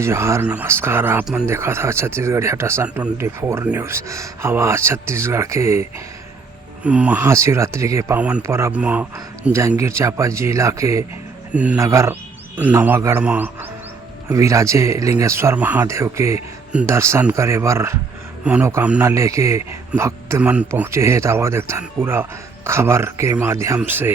जोहार नमस्कार। आप मन देखा था छत्तीसगढ़ हटा सन 24 न्यूज़। आवाज छत्तीसगढ़ के महाशिवरात्रि के पावन पर्व में जांजगीर चांपा जिला के नगर नवागढ़ में विराजे लिंगेश्वर महादेव के दर्शन करे बर मनोकामना लेके भक्त मन पहुँचे हे। तावा देखथन पूरा खबर के माध्यम से।